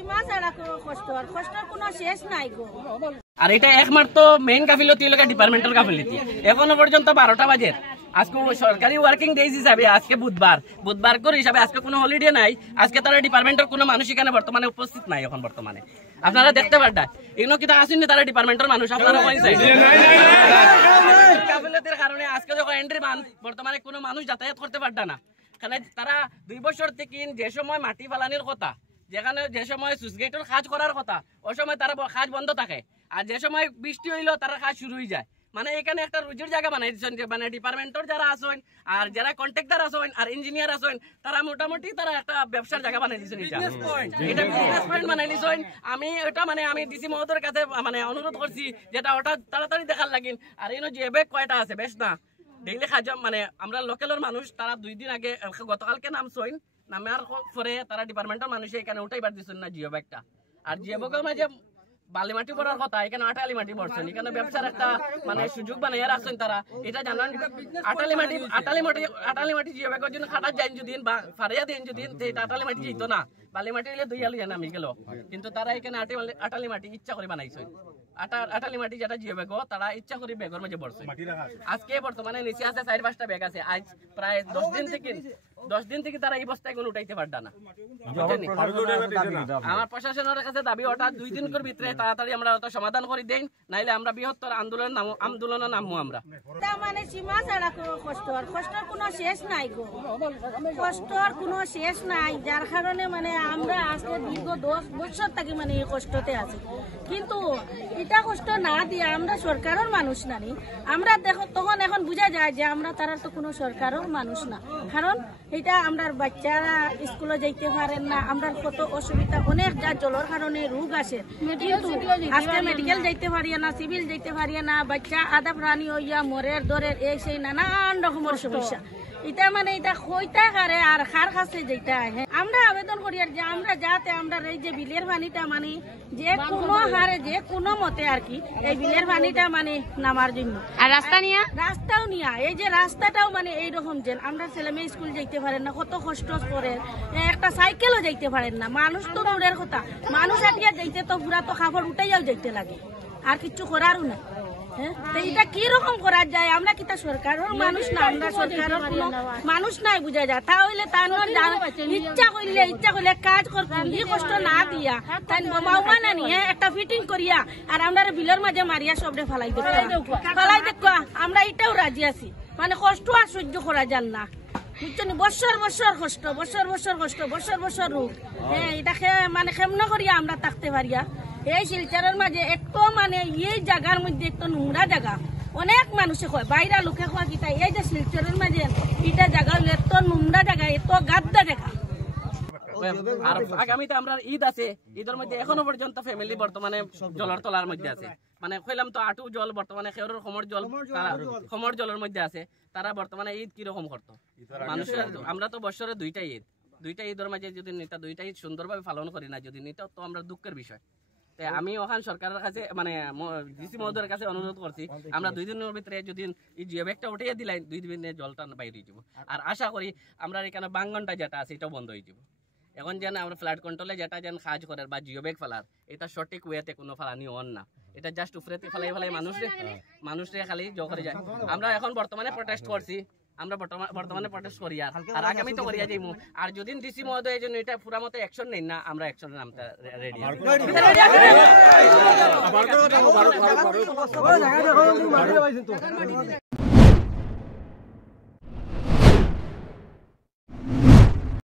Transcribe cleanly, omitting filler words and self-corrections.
সীমা ছাড়া কষ্টর কোনো শেষ নাই গো। আর এটা একমাত্র মেইন গাফিলতি হলো ডিপার্টমেন্টাল গাফিলতি। এখনো পর্যন্ত 12টা বাজে, আজকে সরকারি ওয়ার্কিং ডেজ হিসাবে আজকে বুধবার করে হিসাবে আজকে কোনো হলিডে নাই। আজকে তারা ডিপার্টমেন্টের কোনো মানুষ এখানে বর্তমানে উপস্থিত নাই। এখন বর্তমানে আপনারা দেখতে পারটা এগুলো কিন্তু আসেননি তারা ডিপার্টমেন্টের মানুষ। আপনারা গাফিলতির কারণে আজকে যখন এন্ট্রি মান বর্তমানে কোনো মানুষ যাতায়াত করতে পারটা না। এখানে তারা 2 বছর থেকে যে সময় মাটি ফালানির কথা, যেখানে যে সময় সুইচ গেটের কাজ করার কথা, ওই সময় তারা কাজ বন্ধ থাকে। আর যে সময় বৃষ্টি হইলো তারা কাজ শুরু হয়ে যায়। মানে এখানে একটা রুজির জায়গা বানাই দিচ্ছেন, যে মানে ডিপার্টমেন্টের যারা আসেন আর যারা কন্ট্রাক্টর আসেন আর ইঞ্জিনিয়ার আসেন তারা মোটামুটি তারা একটা ব্যবসার জায়গা বানাই দিচ্ছেন। এটা বিজনেস পয়েন্ট বানাই দিচ্ছেন। আমি এটা মানে আমি ডিসি মহোদয়ের কাছে মানে অনুরোধ করছি যেটা ওটা তাড়াতাড়ি দেখার লাগিন। আর এই যে ব্যাগ কয়টা আছে বেশ না ডেইলি কাজ, মানে আমরা লোকালের মানুষ তারা 2 দিন আগে গতকালকে নামছেন, নামার পরে তারা ডিপার্টমেন্টের মানুষ এখানে উঠাইবার দিচ্ছেন না জিও ব্যাগটা। আর জিও ব্যাগের মাঝে বালি মাটি পড়ার কথা, এখানে আটালি মাটি পড়ছেন। এখানে ব্যবসার একটা মানে সুযোগ বানাইয়া রাখছেন তারা। এটা জানান আটালি মাটি জিও ব্যাগের জন্য খাটার যাই যদি বা ফারিয়া দিন যদি আটালি মাটি যেত না, বালি মাটি হলে 2 আলি জানা আমি গেল। কিন্তু তারা এখানে আটালি মাটি ইচ্ছা করে বানাইছে। আটালি মাটি যেটা জিও ব্যাগ তারা ইচ্ছা করে ব্যাগের মাঝে পড়ছে। আজকে বর্তমানে নিচে আছে 4-5টা ব্যাগ আছে। আজ প্রায় 10 দিন থেকে তারা এই বস্তায় কোনো উঠাইতে পারত না। আমার প্রশাসনের কাছে দাবি ওটা 2 দিন করে ভিতরে তাড়াতাড়ি আমরা ওটা সমাধান করে দেই, নাইলে আমরা বৃহত্তর আন্দোলনে নামবো আমরা। মানে সীমা ছাড়া কষ্টর কোনো শেষ নাই গো। কষ্টর কোনো শেষ নাই, যার কারণে মানে আমরা আজকে দীর্ঘ 10 বছর থেকে মানে এই কষ্টতে আছি। কিন্তু এটা কষ্ট না দিয়ে আমরা সরকারের মানুষ নানি। আমরা দেখো তখন এখন বোঝা যায় যে আমরা তারা তো কোনো সরকারের মানুষ না। কারণ এটা আমরা বাচ্চারা স্কুলে যাইতে পারেন না, আমরা কত অসুবিধা, অনেক যা জলের কারণে রোগ আসে। কিন্তু আজকে মেডিকেল যাইতে পারিয়া না, সিভিল যাইতে পারিয়া না, বাচ্চা আদা প্রাণী হইয়া মরের দরের এই সেই নানান রকমের সমস্যা। এটা মানে এটা হইতে পারে আর কার কাছে যেটা আহে আমরা আবেদন করি আর যে আমরা যাতে আমরা এই যে বিলের পানিটা মানে যে কোনো হারে যে কোনো মতে আর কি এই বিলের পানিটা মানে নামার জন্য। আর রাস্তাও নিয়া এই যে রাস্তাটাও মানে এইরকম যে আমরা ছেলে মেয়ে স্কুল যাইতে পারেন না, কত কষ্ট করে, একটা সাইকেলও যাইতে পারেন না। মানুষ তো দূরের কথা, মানুষ আটিয়া যাইতে তো পুরা তো কাপড় উঠাইয়াও যাইতে লাগে, আর কিছু করারও না। এটা কি রকম করা যায়? আমরা কি তা সরকারের মানুষ না? আমরা সরকারের কোনো মানুষ নাই বুঝা যায়। তাহলে তার ইচ্ছা করলে কাজ করতে কষ্ট না দিয়া তাই বোমা না নিয়ে একটা ফিটিং করিয়া আর আমরা বিলের মাঝে মারিয়া সবরে ফালাই দেখো আমরা এটাও রাজি আছি। মানে কষ্ট আর সহ্য করা যান না, বুঝছেন? বছর কষ্ট, বছর রোগ। এটাকে মানে কেমন করিয়া আমরা থাকতে পারিয়া এই শিলচরের মাঝে একটু মানে এই জায়গার মধ্যে একটু নোংরা জায়গা। অনেক মানুষে কয় বাইরা লোকে কয় কিতা এই যে শিলচরের মাঝে এটা জায়গা এত নোংরা জায়গা, এত গাদ্দা জায়গা। আর আগামীতে আমরা ঈদ আছে, ঈদের মধ্যে এখনো পর্যন্ত ফ্যামিলি বর্তমানে জলের তলার মধ্যে আছে। মানে কইলাম তো আটু জল বর্তমানে খেওরের খমর জলের মধ্যে আছে। তারা বর্তমানে ঈদ কিরকম করতো মানুষের? আমরা তো বছরে 2টা ঈদের মাঝে যদি নেতা 2টা ঈদ সুন্দরভাবে পালন করি না, যদি নেতা তো আমরা দুঃখের বিষয়। আমি ওখান সরকারের কাছে মানে ডিসি মহোদয়ের কাছে অনুরোধ করছি আমরা 2 দিনের ভিতরে যদি এই জিও ব্যাগটা উঠিয়ে দিলাই 2 দিনে জলটা বাইরে হয়ে যাব। আর আশা করি আমরা এখানে বাঙ্গনটা যেটা আছে এটাও বন্ধ হয়ে যাব। এখন যেন আমরা ফ্লাড কন্ট্রোলে যেটা যেন কাজ করার বা জিও ব্যাগ ফেলার এটা সঠিক ওয়েতে কোনো ফেলানি হন না। এটা জাস্ট উপরেতে ফেলাই মানুষরে খালি করে যায়। আমরা এখন বর্তমানে প্রটেস্ট করছি, আমরা বর্তমানে প্রটেস্ট করি আর আগামী তো করিয়া যাইমু। আর যদি ডিসি মহোদয় জন্য এটা পুরা মতো অ্যাকশন নেই না, আমরা অ্যাকশনে নামতে রেডি।